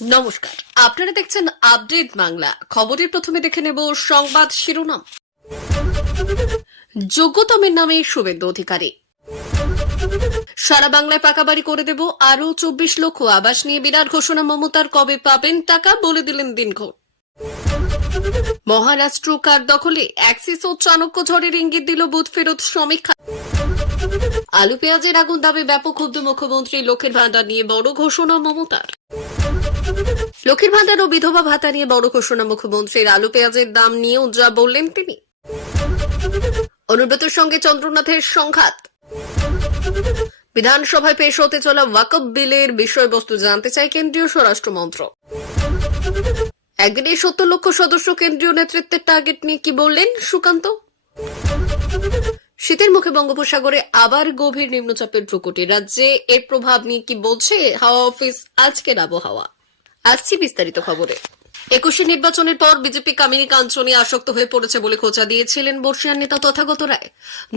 নমস্কার, আপনারা দেখছেন আপডেট বাংলা। খবরের প্রথমে দেখে নেব সংবাদ শিরোনাম। যোগ্যতমের নামে শুভেন্দু অধিকারী। সারা বাংলায় পাকা বাড়ি করে দেব, আরো 24 লক্ষ আবাস নিয়ে বিরাট ঘোষণা মমতার। কবে পাবেন টাকা বলে দিলেন দিনক্ষণ। মহারাষ্ট্র কার দখলে, অ্যাক্সিস ও চাণক্য ঝড়ের ইঙ্গিত দিল বুথ ফেরত সমীক্ষা। আলু পেঁয়াজের আগুন দামে ব্যাপক ক্ষুব্ধ মুখ্যমন্ত্রী। লক্ষ্মীর ভান্ডার নিয়ে বড় ঘোষণা মমতার। লক্ষ্মীর ভান্ডার ও বিধবা ভাতা নিয়ে বড় ঘোষণা মুখ্যমন্ত্রীর। আলু পেঁয়াজের দাম নিয়েও যা বললেন তিনি। অনুব্রতের সঙ্গে চন্দ্রনাথের সংঘাত। বিধানসভায় পেশ হতে চলা ওয়াকফ বিলের বিষয়বস্তু জানতে চায় কেন্দ্রীয় স্বরাষ্ট্র মন্ত্রক। একদিনে 70 লক্ষ সদস্য কেন্দ্রীয় নেতৃত্বের টার্গেট নিয়ে কি বললেন সুকান্ত। শীতের মুখে বঙ্গোপসাগরে আবার গভীর নিম্নচাপের প্রকোটি। রাজ্যে এর প্রভাব নিয়ে কি বলছে হাওয়া অফিস। আজকের আবহাওয়া। আসছি বিস্তারিত খবরে। 21 নির্বাচনের পর বিজেপি কামিনী কাঞ্চনে আসক্ত হয়ে পড়েছে বলে খোঁচা দিয়েছিলেন বর্ষিয়ান নেতা তথাগত রায়।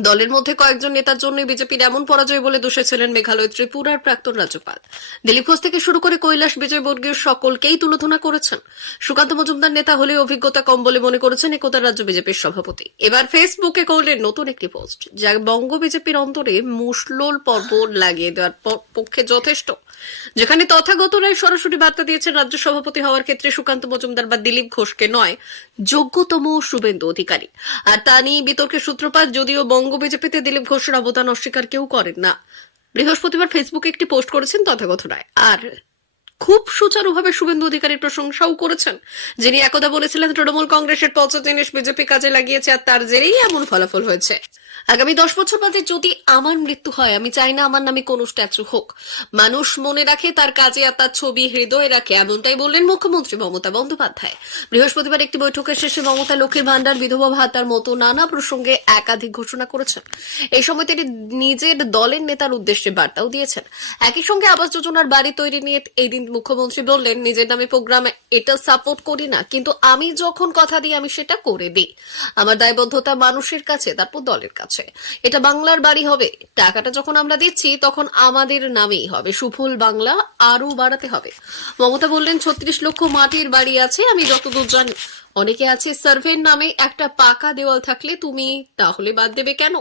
দলের মধ্যে কয়েকজন নেতার জন্য বিজেপির এমন পরাজয় বলে দোষেছিলেন মেঘালয় ত্রিপুরার প্রাক্তন রাজ্যপাল দিলীপ ঘোষ থেকে শুরু করে কৈলাস বিজয়বর্গীয় সকলকেই তুলোধনা করেছেন। সুকান্ত মজুমদার নেতা হলে অভিজ্ঞতা কম বলে মনে করেছেন একতা রাজ্য বিজেপির সভাপতি। এবার ফেসবুকে করলেন নতুন একটি পোস্ট, যা বঙ্গ বিজেপির অন্তরে মুশলোল পর্ব লাগিয়ে দেওয়ার পক্ষে যথেষ্ট। যেখানে তথাগত রায় সরাসরি বার্তা দিয়েছেন রাজ্য সভাপতি হওয়ার ক্ষেত্রে সুকান্ত মজুমদার বা দিলীপ ঘোষকে নয়, যোগ্যতম শুভেন্দু অধিকারী। আর তা নিয়ে বিতর্কের সূত্রপাত। যদিও বঙ্গ বিজেপিতে দিলীপ ঘোষের অবদান অস্বীকার কেউ করেন না। বৃহস্পতিবার ফেসবুকে একটি পোস্ট করেছেন তথাগত রায়, আর খুব সুচারুভাবে শুভেন্দু অধিকারীর প্রশংসাও করেছেন, যিনি একদা বলেছিলেন তৃণমূল কংগ্রেসের পচা জিনিস বিজেপি কাজে লাগিয়েছে, আর তার জেরেই এমন ফলাফল হয়েছে। আগামী 10 বছর বাদে যদি আমার মৃত্যু হয়, আমি চাই না আমার নামে কোনো স্ট্যাচু হোক। মানুষ মনে রাখে তার কাজে আর তার ছবি হৃদয়ে রাখে, এমনটাই বললেন মুখ্যমন্ত্রী মমতা বন্দ্যোপাধ্যায়। বৃহস্পতিবার একটি বৈঠকের শেষে মমতা লক্ষ্মীর ভান্ডার, বিধবা ভাতার মতো নানা প্রসঙ্গে একাধিক ঘোষণা করেছেন। এই সময় তিনি নিজের দলের নেতার উদ্দেশ্যে বার্তাও দিয়েছেন। একই সঙ্গে আবাস যোজনার বাড়ি তৈরি নিয়ে এই দিন মুখ্যমন্ত্রী বললেন, নিজের নামে প্রোগ্রামে এটা সাপোর্ট করি না, কিন্তু আমি যখন কথা দিই আমি সেটা করে দিই। আমার দায়বদ্ধতা মানুষের কাছে, তারপর দলের কাছে। এটা বাংলার বাড়ি হবে। টাকাটা যখন আমরা দিচ্ছি তখন আমাদের নামেই হবে। সুফল বাংলা আরো বাড়াতে হবে। মমতা বললেন, 36 লক্ষ মাটির বাড়ি আছে। আমি যতদূর জানি অনেকে আছে সার্ভের নামে একটা পাকা দেওয়াল থাকলে তুমি তাহলে বাদ দেবে কেন?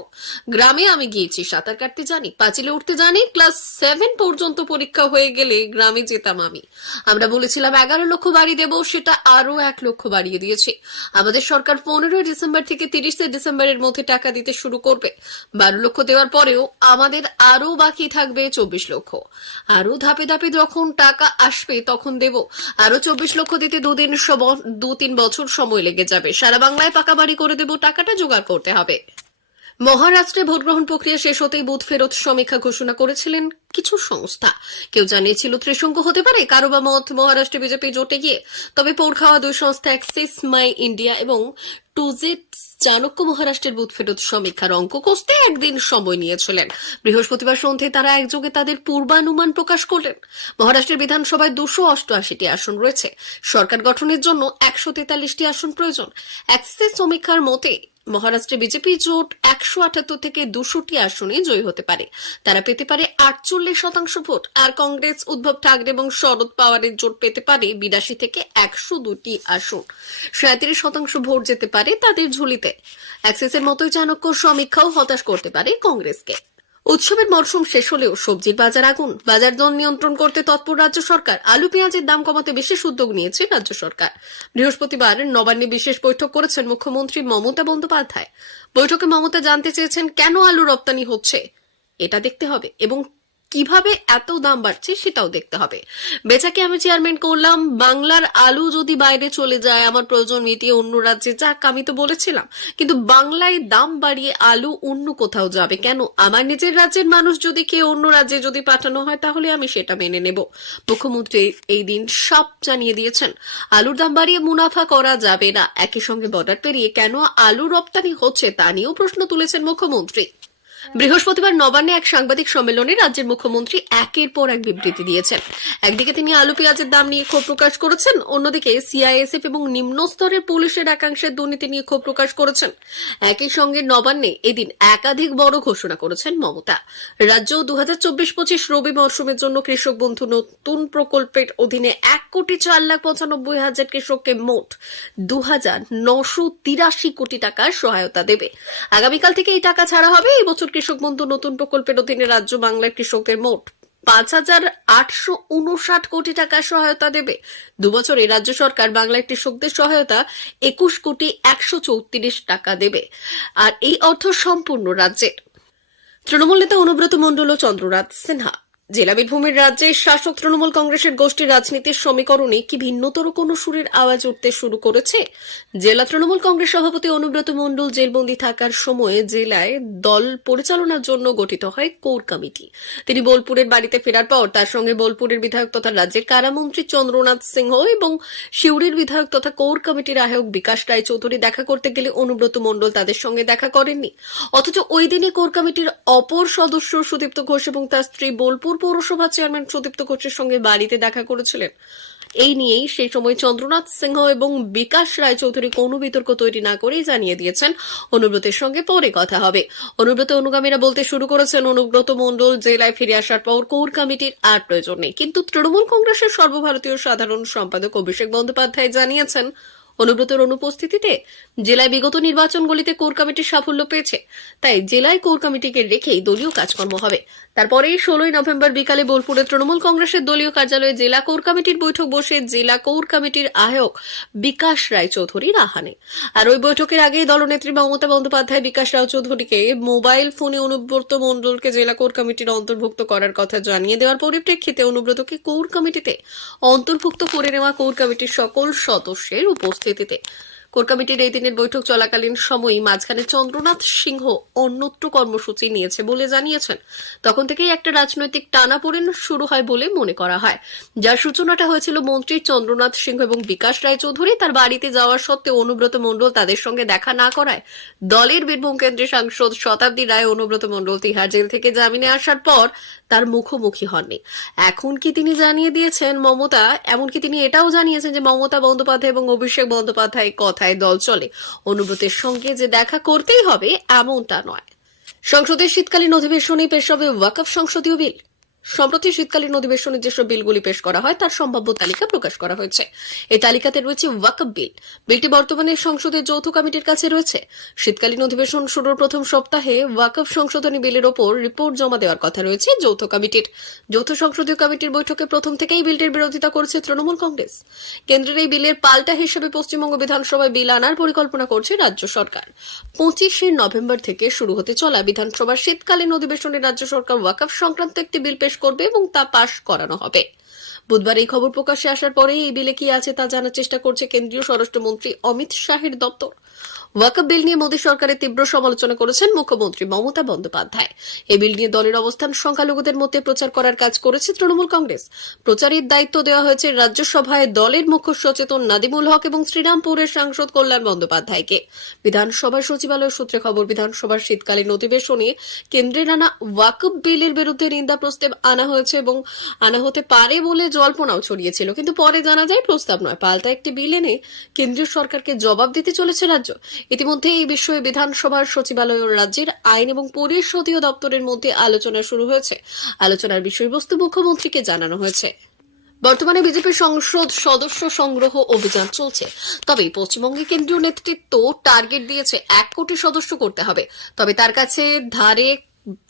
গ্রামে আমি গিয়েছি, সাঁতার কাটতে জানি, পাঁচিলে উঠতে জানি, ক্লাস 7 পর্যন্ত পরীক্ষা হয়ে গেলে গ্রামে যেতাম আমি। আমরা বলেছিলাম 11 লক্ষ বাড়ি দেব, সেটা আরো 1 লক্ষ বাড়িয়ে দিয়েছে। আমাদের সরকার 15 ডিসেম্বর থেকে 30 ডিসেম্বরের মধ্যে টাকা দিতে শুরু করবে। 12 লক্ষ দেওয়ার পরেও আমাদের আরো বাকি থাকবে 24 লক্ষ। আরো ধাপে ধাপে যখন টাকা আসবে তখন দেব। আরো 24 লক্ষ দিতে 2-3 বছর সময় লেগে যাবে। সারা বাংলায় পাকা বাড়ি করে দেব, টাকাটা জোগাড় করতে হবে। মহারাষ্ট্রে ভোটগ্রহণ প্রক্রিয়া শেষ হতেই বুথ ফেরত সমীক্ষা ঘোষণা করেছিলেন কিছু সংস্থা। কেউ জানিয়েছিল ত্রিশঙ্ক হতে পারে, কারো বা মত মহারাষ্ট্রে বিজেপি জোটে গিয়ে। তবে পোড় খাওয়া দুই সংস্থা অ্যাক্সিস মাই ইন্ডিয়া এবং টুজেট চাণক্য মহারাষ্ট্রের বুথ ফেরত সমীক্ষার অঙ্ক কষতে একদিন সময় নিয়েছিলেন। বৃহস্পতিবার সন্ধ্যায় তারা একযোগে তাদের পূর্বানুমান প্রকাশ করলেন। মহারাষ্ট্রের বিধানসভায় 280টি আসন রয়েছে। সরকার গঠনের জন্য 143টি আসন প্রয়োজন। অ্যাক্সিস সমীক্ষার মতে মহারাষ্ট্রে বিজেপি জোট 178 থেকে 200টি আসনে জয়ী হতে পারে। তারা পেতে পারে 48% ভোট। আর কংগ্রেস উদ্ধব ঠাকরে এবং শরদ পাওয়ারের জোট পেতে পারে 82 থেকে 102টি আসন। 37% ভোট যেতে পারে তাদের ঝুলিতে। অ্যাক্সিসের মতোই চাণক্য সমীক্ষাও হতাশ করতে পারে কংগ্রেসকে। উৎসবের মরশুম শেষ হলেও সবজির বাজার আগুন। বাজার দর নিয়ন্ত্রণ করতে তৎপর রাজ্য সরকার। আলু পেঁয়াজের দাম কমাতে বিশেষ উদ্যোগ নিয়েছে রাজ্য সরকার। বৃহস্পতিবার নবান্নে বিশেষ বৈঠক করেছেন মুখ্যমন্ত্রী মমতা বন্দ্যোপাধ্যায়। বৈঠকে মমতা জানতে চেয়েছেন কেন আলু রপ্তানি হচ্ছে এটা দেখতে হবে, এবং কিভাবে এত দাম বাড়ছে সেটাও দেখতে হবে। বেচাকে আমি চেয়ারম্যান করলাম, বাংলার আলু যদি বাইরে চলে যায় আমার প্রয়োজন মিটিয়ে অন্য রাজ্যে যাক, আমি তো বলেছিলাম, কিন্তু বাংলায় দাম বাড়িয়ে আলু অন্য কোথাও যাবে কেন? আমার নিজের রাজ্যের মানুষ যদি কেউ অন্য রাজ্যে যদি পাঠানো হয় তাহলে আমি সেটা মেনে নেব। মুখ্যমন্ত্রী এই দিন সব জানিয়ে দিয়েছেন। আলুর দাম বাড়িয়ে মুনাফা করা যাবে না। একই সঙ্গে বর্ডার পেরিয়ে কেন আলু রপ্তানি হচ্ছে তা নিয়েও প্রশ্ন তুলেছেন মুখ্যমন্ত্রী। বৃহস্পতিবার নবান্নে এক সাংবাদিক সম্মেলনে রাজ্যের মুখ্যমন্ত্রী একের পর এক বিবৃতি দিয়েছেন। একদিকে তিনি আলু পেঁয়াজের দাম নিয়ে ক্ষোভ প্রকাশ করেছেন, অন্যদিকে সিআইএসএফ এবং নিম্ন স্তরের পুলিশের একাংশের দুর্নীতি নিয়ে ক্ষোভ প্রকাশ করেছেন। একই সঙ্গে নবান্নে এদিন একাধিক বড় ঘোষণা করেছেন মমতা। রাজ্য 2024-25 রবি মরশুমের জন্য কৃষক বন্ধু নতুন প্রকল্পের অধীনে 1,04,95,000 কৃষককে মোট 2,983 কোটি টাকার সহায়তা দেবে। আগামীকাল থেকে এই টাকা ছাড়া হবে। এই বছর কৃষক বন্ধু নতুন প্রকল্পের অধীনে রাজ্য বাংলার কৃষকদের মোট 5,859 কোটি টাকার সহায়তা দেবে। দুবছরে রাজ্য সরকার বাংলার কৃষকদের সহায়তা 21,134 টাকা দেবে, আর এই অর্থ সম্পূর্ণ রাজ্যের। তৃণমূল নেতা অনুব্রত মণ্ডল ও চন্দ্রনাথ সিনহা। জেলা বীরভূমের রাজ্যের শাসক তৃণমূল কংগ্রেসের গোষ্ঠী রাজনীতির সমীকরণে কি ভিন্নতর কোনো সুরের আওয়াজ উঠতে শুরু করেছে? জেলা তৃণমূল কংগ্রেস সভাপতি অনুব্রত মণ্ডল জেলবন্দি থাকার সময়ে জেলায় দল পরিচালনার জন্য গঠিত হয় কোর কমিটি। তিনি বোলপুরের বাড়িতে ফেরার পর তার সঙ্গে বোলপুরের বিধায়ক তথা রাজ্যের কারামন্ত্রী চন্দ্রনাথ সিংহ এবং সিউড়ির বিধায়ক তথা কোর কমিটির আহ্বায়ক বিকাশ রায় চৌধুরী দেখা করতে গেলে অনুব্রত মণ্ডল তাদের সঙ্গে দেখা করেননি। অথচ ওই দিনে কোর কমিটির অপর সদস্য সুদীপ্ত ঘোষ এবং তার স্ত্রী বোলপুর পৌরসভা চেয়ারম্যান সুদীপ্ত ঘোষের সঙ্গে বাড়িতে দেখা করেছিলেন। এই নিয়েই সেই সময় চন্দ্রনাথ সিংহ এবং বিকাশ রায় চৌধুরী কোনো বিতর্ক তৈরি না করেই জানিয়ে দিয়েছেন অনুব্রতের সঙ্গে পরে কথা হবে। অনুব্রত অনুগামীরা বলতে শুরু করেছেন অনুব্রত মণ্ডল জেলায় ফিরে আসার পর কোর কমিটির আর প্রয়োজন নেই। কিন্তু তৃণমূল কংগ্রেসের সর্বভারতীয় সাধারণ সম্পাদক অভিষেক বন্দ্যোপাধ্যায় জানিয়েছেন অনুব্রতর অনুপস্থিতিতে জেলায় বিগত নির্বাচনগুলিতে কোর কমিটির সাফল্য পেয়েছে, তাই জেলায় কোর কমিটিকে রেখেই দলীয় কাজকর্ম হবে। তারপরেই 16 নভেম্বর বিকালে বোলপুরে তৃণমূল কংগ্রেসের দলীয় কার্যালয়ে জেলা কোর কমিটির বৈঠক বসে জেলা কোর কমিটির আহ্বায়ক বিকাশ রায় চৌধুরীর আহ্বানে। আর ওই বৈঠকের আগে দলনেত্রী মমতা বন্দ্যোপাধ্যায় বিকাশ রায় চৌধুরীকে মোবাইল ফোনে অনুব্রত মণ্ডলকে জেলা কোর কমিটির অন্তর্ভুক্ত করার কথা জানিয়ে দেওয়ার পরিপ্রেক্ষিতে অনুব্রতকে কোর কমিটিতে অন্তর্ভুক্ত করে নেওয়া কোর কমিটির সকল সদস্যের উপস্থিতিতে কোর কমিটির এই দিনের বৈঠক চলাকালীন সময়ই মাঝখানে চন্দ্রনাথ সিংহ অন্যত্র কর্মসূচি নিয়েছে বলে জানিয়েছেন। তখন থেকেই একটা রাজনৈতিক টানাপোড়েন শুরু হয় বলে মনে করা হয়, যার সূচনাটা হয়েছিল মন্ত্রী চন্দ্রনাথ সিংহ এবং বিকাশ রায় চৌধুরী তার বাড়িতে যাওয়ার সত্ত্বেও অনুব্রত মণ্ডল তাদের সঙ্গে দেখা না করায়। দলের বীরভূম কেন্দ্রের সাংসদ শতাব্দী রায় অনুব্রত মণ্ডল তিহার জেল থেকে জামিনে আসার পর তার মুখোমুখি হননি। এখন কি তিনি জানিয়ে দিয়েছেন মমতা, এমনকি তিনি এটাও জানিয়েছেন যে মমতা বন্দ্যোপাধ্যায় এবং অভিষেক বন্দ্যোপাধ্যায় কথায় দল চলে, অনুব্রতের সঙ্গে যে দেখা করতেই হবে এমনটা নয়। সংসদের শীতকালীন অধিবেশনে পেশ হবে ওয়াকফ সংসদীয় বিল। সম্প্রতি শীতকালীন অধিবেশনে যেসব বিলগুলি পেশ করা হয় তার সম্ভাব্য তালিকা প্রকাশ করা হয়েছে। এই তালিকাতে রয়েছে ওয়াকফ বিল। বিলটি বর্তমানে সংসদের যৌথ কমিটির কাছে রয়েছে। শীতকালীন অধিবেশন শুরুর প্রথম সপ্তাহে ওয়াকফ সংশোধনী বিলের ওপর রিপোর্ট জমা দেওয়ার কথা রয়েছে যৌথ কমিটির। যৌথ সংসদীয় কমিটির বৈঠকে প্রথম থেকেই বিলটির বিরোধিতা করেছে তৃণমূল কংগ্রেস। কেন্দ্রের এই বিলের পাল্টা হিসেবে পশ্চিমবঙ্গ বিধানসভায় বিল আনার পরিকল্পনা করছে রাজ্য সরকার। 25 নভেম্বর থেকে শুরু হতে চলা বিধানসভার শীতকালীন অধিবেশনে রাজ্য সরকার ওয়াকফ সংক্রান্ত একটি বিল পেশ করবে এবং তা পাশ করানো হবে। বুধবার এই খবর প্রকাশ্যে আসার পরে এই বিলে কি আছে তা জানার চেষ্টা করছে কেন্দ্রীয় স্বরাষ্ট্রমন্ত্রী অমিত শাহের দপ্তর। ওয়াকফ বিল নিয়ে মোদী সরকারের তীব্র সমালোচনা করেছেন মুখ্যমন্ত্রী মমতা বন্দ্যোপাধ্যায়। এই বিল নিয়ে দলের অবস্থান সংখ্যালঘুদের মধ্যে প্রচার করার কাজ করেছে তৃণমূল কংগ্রেস। প্রচারের দায়িত্ব দেওয়া হয়েছে রাজ্যসভায় দলের মুখ্য সচেতন নাদিমুল হক এবং শ্রীরামপুরের সাংসদ কল্যাণ বন্দ্যোপাধ্যায়কে। বিধানসভার সচিবালয় সূত্রে খবর, বিধানসভার শীতকালীন অধিবেশনে কেন্দ্রের আনা ওয়াকফ বিলের বিরুদ্ধে নিন্দা প্রস্তাব আনা হয়েছে এবং আনা হতে পারে বলে জল্পনাও ছড়িয়েছিল, কিন্তু পরে জানা যায় প্রস্তাব নয়, পাল্টা একটি বিল এনে কেন্দ্রীয় সরকারকে জবাব দিতে চলেছে রাজ্য। ইতিমধ্যে এই বিষয়ে বিধানসভার সচিবালয় ও রাজ্যের আইন এবং পরিষদীয় দপ্তরের মধ্যে আলোচনা শুরু হয়েছে। আলোচনার বিষয়বস্তু মুখ্যমন্ত্রীকে জানানো হয়েছে। বর্তমানে বিজেপির সংসদ সদস্য সংগ্রহ অভিযান চলছে। তবে পশ্চিমবঙ্গে কেন্দ্রীয় নেতৃত্ব টার্গেট দিয়েছে 1 কোটি সদস্য করতে হবে। তবে তার কাছে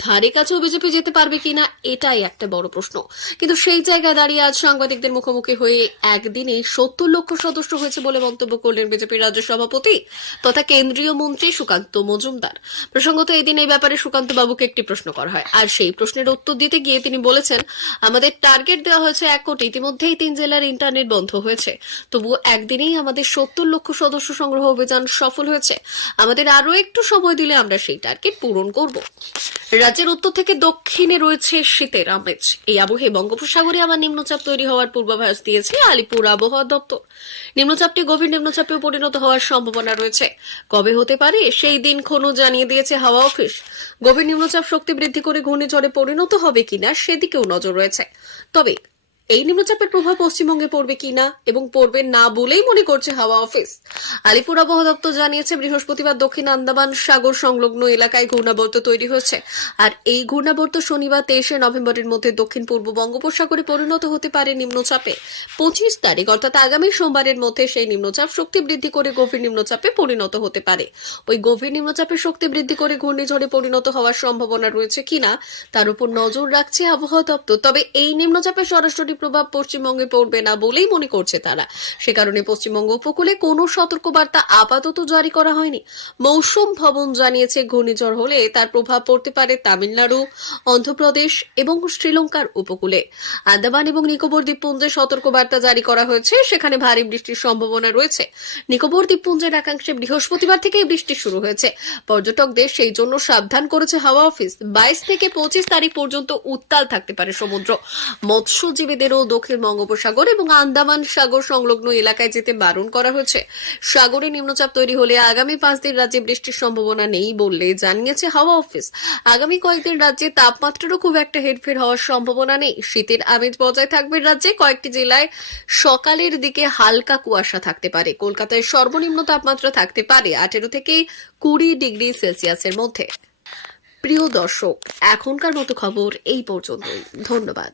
ধারে কাছেও বিজেপি যেতে পারবে কিনা এটাই একটা বড় প্রশ্ন। কিন্তু সেই জায়গায় দাঁড়িয়ে আজ সাংবাদিকদের মুখোমুখি হয়ে একদিনে 70 লক্ষ সদস্য হয়েছে বলে মন্তব্য করলেন বিজেপির রাজ্য সভাপতি তথা কেন্দ্রীয় মন্ত্রী সুকান্ত মজুমদার। প্রসঙ্গত এদিন এই ব্যাপারে সুকান্ত বাবুকে একটি প্রশ্ন করা হয়, আর সেই প্রশ্নের উত্তর দিতে গিয়ে তিনি বলেছেন, আমাদের টার্গেট দেওয়া হয়েছে 1 কোটি, ইতিমধ্যেই 3 জেলার ইন্টারনেট বন্ধ হয়েছে, তবুও একদিনেই আমাদের 70 লক্ষ সদস্য সংগ্রহ অভিযান সফল হয়েছে। আমাদের আরো একটু সময় দিলে আমরা সেই টার্গেট পূরণ করব। রাজ্যের উত্তর থেকে দক্ষিণে রয়েছে শীতের আমেজ। এই আবহে বঙ্গোপসাগরে আবার নিম্নচাপ তৈরি হওয়ার পূর্বাভাস দিয়েছে আলিপুর আবহাওয়া দপ্তর। নিম্নচাপটি গভীর নিম্নচাপে পরিণত হওয়ার সম্ভাবনা রয়েছে। কবে হতে পারে সেই দিন ক্ষণ জানিয়ে দিয়েছে হাওয়া অফিস। গভীর নিম্নচাপ শক্তি বৃদ্ধি করে ঘূর্ণিঝড়ে পরিণত হবে কিনা সেদিকেও নজর রয়েছে। তবে এই নিম্নচাপের প্রভাব পশ্চিমবঙ্গে পড়বে কিনা এবং পড়বে না বলেই মনে করছে হাওয়া অফিস। আলিপুর আবহাওয়া দপ্তর জানিয়েছে বৃহস্পতিবার দক্ষিণ আন্দামান সাগর সংলগ্ন এলাকায় ঘূর্ণাবর্ত তৈরি হয়েছে। আর এই ঘূর্ণাবর্ত শনিবার 23শে নভেম্বরের মধ্যে দক্ষিণ পূর্ব বঙ্গোপসাগরে পরিণত হতে পারে নিম্নচাপে। 25 তারিখ অর্থাৎ আগামী সোমবারের মধ্যে সেই নিম্নচাপ শক্তি বৃদ্ধি করে গভীর নিম্নচাপে পরিণত হতে পারে। ওই গভীর নিম্নচাপের শক্তি বৃদ্ধি করে ঘূর্ণিঝড়ে পরিণত হওয়ার সম্ভাবনা রয়েছে কিনা তার উপর নজর রাখছে আবহাওয়া দপ্তর। তবে এই নিম্নচাপের সরাসরি প্রভাব পশ্চিমবঙ্গে পড়বে না বলেই মনে করছে তারা। সে কারণে পশ্চিমবঙ্গ উপকূলে কোনো সতর্কবার্তা আপাতত জারি করা হয়নি। মৌসুম ভবন জানিয়েছে ঘূর্ণিঝড় হলে তার প্রভাব পড়তে পারে তামিলনাড়ু, অন্ধ্রপ্রদেশ এবং শ্রীলঙ্কার উপকূলে। আন্দামান এবং নিকোবর দ্বীপপুঞ্জে সতর্কবার্তা জারি করা হয়েছে, সেখানে ভারী বৃষ্টির সম্ভাবনা রয়েছে। নিকোবর দ্বীপপুঞ্জের একাংশে বৃহস্পতিবার থেকেই বৃষ্টি শুরু হয়েছে। পর্যটকদের সেই জন্য সাবধান করেছে হাওয়া অফিস। 22 থেকে 25 তারিখ পর্যন্ত উত্তাল থাকতে পারে সমুদ্র। মৎস্যজীবীদেরও দক্ষিণ বঙ্গোপসাগর এবং আন্দামান সাগর সংলগ্ন এলাকায় যেতে বারণ করা হয়েছে। সাগরে নিম্নচাপ তৈরি হলে আগামী 5 দিন রাজ্যে বৃষ্টির সম্ভাবনা নেই বললে জানিয়েছে হাওয়া অফিস। আগামী কয়েকদিন রাজ্যে তাপমাত্রারও খুব একটা হেরফের হওয়ার সম্ভাবনা নেই। শীতের আমেজ বজায় থাকবে রাজ্যে। কয়েকটি জেলায় সকালের দিকে হালকা কুয়াশা থাকতে পারে। কলকাতায় সর্বনিম্ন তাপমাত্রা থাকতে পারে 18 থেকে 20 ডিগ্রি সেলসিয়াসের মধ্যে। প্রিয় দর্শক, এখনকার মতো খবর এই পর্যন্তই। ধন্যবাদ।